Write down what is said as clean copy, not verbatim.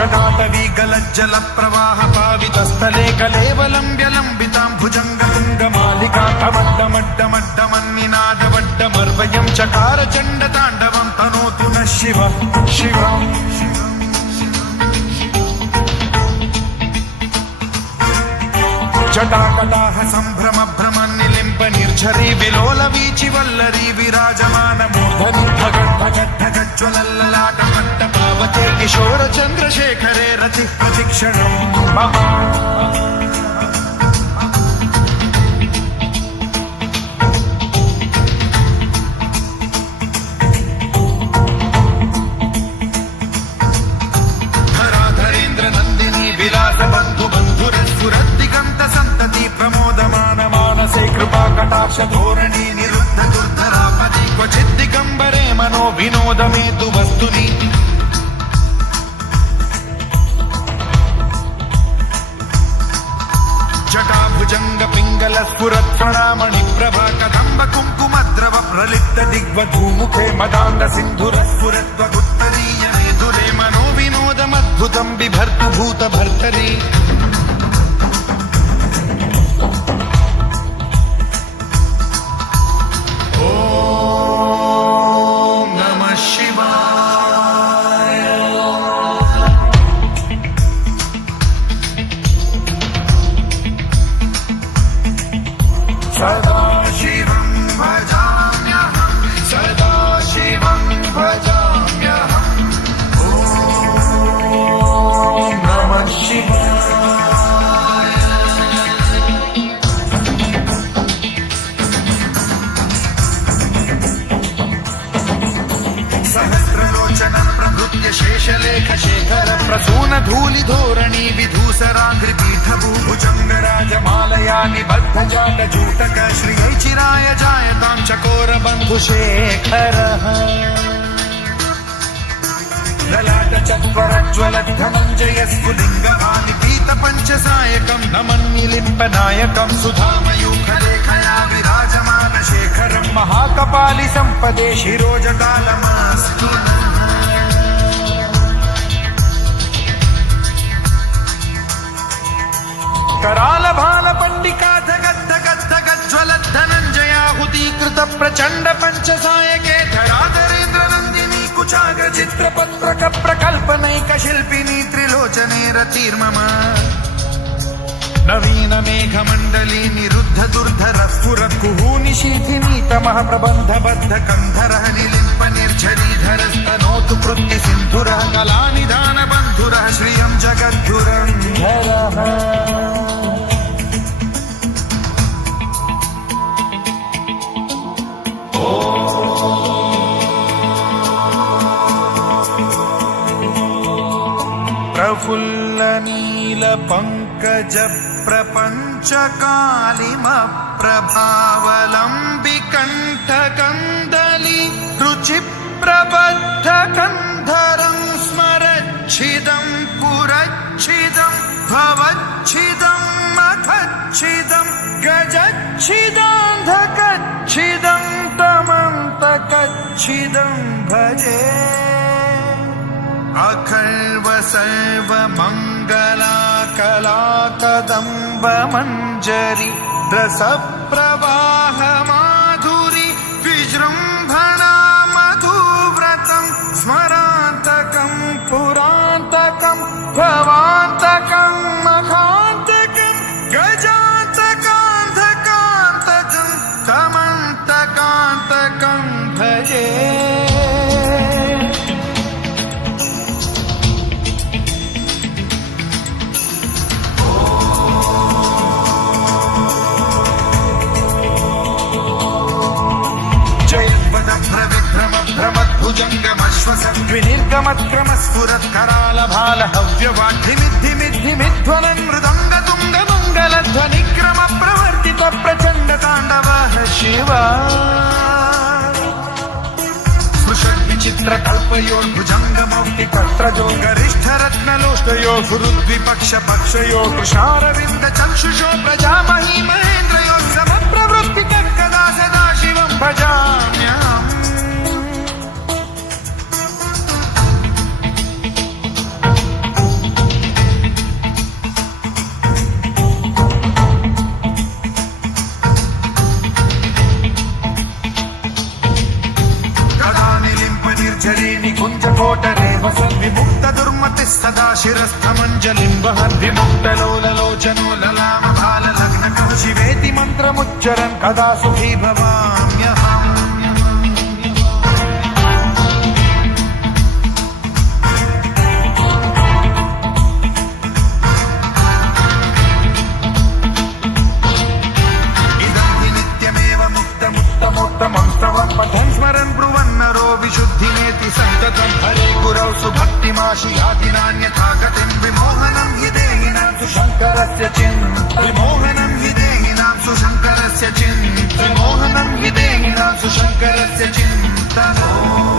जटाटवी गलज्जल प्रवाह पावितस्थले कलेवलम्ब्य लम्बितां भुजङ्गतुङ्गमालिका तमड्डमड्डमड्डमन्निनादवड्डमर्वयं चकार चण्डताण्डवं तनोतु नः शिव शिव जटाकटाह सम्भ्रम भ्रमन्निलिम्ब निर्झरी विलोल वीचि वल्लरी विराजमान मूर्धनि धगद्धगद्धगज्ज्वलल्ललाट पट्टपावते किशोर चन्द्रशेखरे रति प्रतिक्षणं मम धराधरेन्द्र नन्दिनी विलास बन्धु बन्धुरस्फुरद्दिगन्त सन्तति प्रमोदमान मानसे कृपा कटाक्ष धोरणी निरुद्ध दुर्धरापदि क्वचित् दिगम्बरे मनो विनोदमेतु वस्तुनि जटाभुजंग पिंगल स्फुरत् प्रणामणि प्रभा कदम्ब कुङ्कुमद्रव प्रलिप्त दिग्वधूमुखे मदान्ध सिन्धुर स्फुरत्वगुत्तरीय मेधुरे मनो विनोदमद्भुतं बिभर्तु भूत भर्तरि सदा शिवं भजाम्यहं सदा शिवं भजाम्यहं ॐ नमः शिवाय सहस्रलोचन प्रभृत्य शेषलेख शेखर प्रसून धूलि धोरणी विधूसराङ्घ्रि पीठभूभुजङ्गराजमालया निबद्ध जाटजूटक श्रियै चिराय जायतां चकोर बन्धुशेखरः ललाट चत्वरज्ज्वल धनञ्जय स्फुलिङ्गभानि पीत पञ्चसायकं नमन्निलिम्पनायकं सुधामयूखलेखया विराजमान शेखरं महाकपालि सम्पदे शिरोजटालमास्तु कराल भाल पंडिका धगद्धगद्धगज्ज्वल धनञ्जयाहुतीकृत प्रचण्ड पञ्चसायके धराधरेन्द्र नन्दिनी कुचाग चित्रपत्रक प्रकल्पनैक शिल्पिनी त्रिलोचने रतिर्मम नवीन मेघमण्डली निरुद्ध दुर्धर स्फुरत् कुहूनिशीथिनी तमः प्रबन्ध बद्ध कन्धरः निलिम्प निर्झरीधरस्तनोतु कृत्य सिन्धुरः कलानिधान बन्धुरः श्रियं जगद्धुरन्धरः प्रफुल्ल नील पंकज प्रपंच कालिम प्रभावलंबि कंठ कंदली रुचि प्रबद्ध कंधरं स्मरच्छिदं पुरच्छिदं भवच्छिदं मखच्छिदं गजच्छिदान्धकच्छिदं तमन्तकच्छिदं भजे अखर्व सर्व मंगला कला कदम्ब मंजरी रस प्रवाह माधुरी विजृंभणा मधुव्रतं स्मरान्तकं पुरान्तकं भवान्तकं मखान्तकं गजान्तकान्धकान्तकं तमन्तकान्तकं भजे विनिर्गमत्क्रमस्फुरत् कराल भाल हव्यवाग्धिमिद्धिमिद्धिमिध्वलन् मृदङ्ग तुङ्ग मङ्गलध्वनिक्रम प्रवर्तित प्रचण्ड ताण्डवः शिव स्पृशन् विचित्र कल्पयोर्भुजङ्गमौक्ति कर्त्रजो गरिष्ठ रत्नलोष्टयो गुरुद्विपक्ष पक्षयो कृशारविन्द चक्षुषो प्रजामही महेन्द्रयो समप्रवृत्ति कदा सदा शिवं भजाम्यहम् भातिः सदा शिरस्थमञ्जलिं वहन् विमुक्तलोललोचनो ललामभाललग्नकः शिवेति मन्त्रमुच्चरन् कदा सुखी भवाम्यहम् उत्तमोत्तमं पठन् स्मरन् ब्रुवन्नरो विशुद्धिमेति सन्ततं हरे गुरौ सुभक्तिमाशु याति नान्यथा गतिं विमोहनं हि देहिनां सुशङ्करस्य चिन् विमोहनं हि देहिनां सुशङ्करस्य चिन् विमोहनं हि देहिनां सुशङ्करस्य चिन्तनो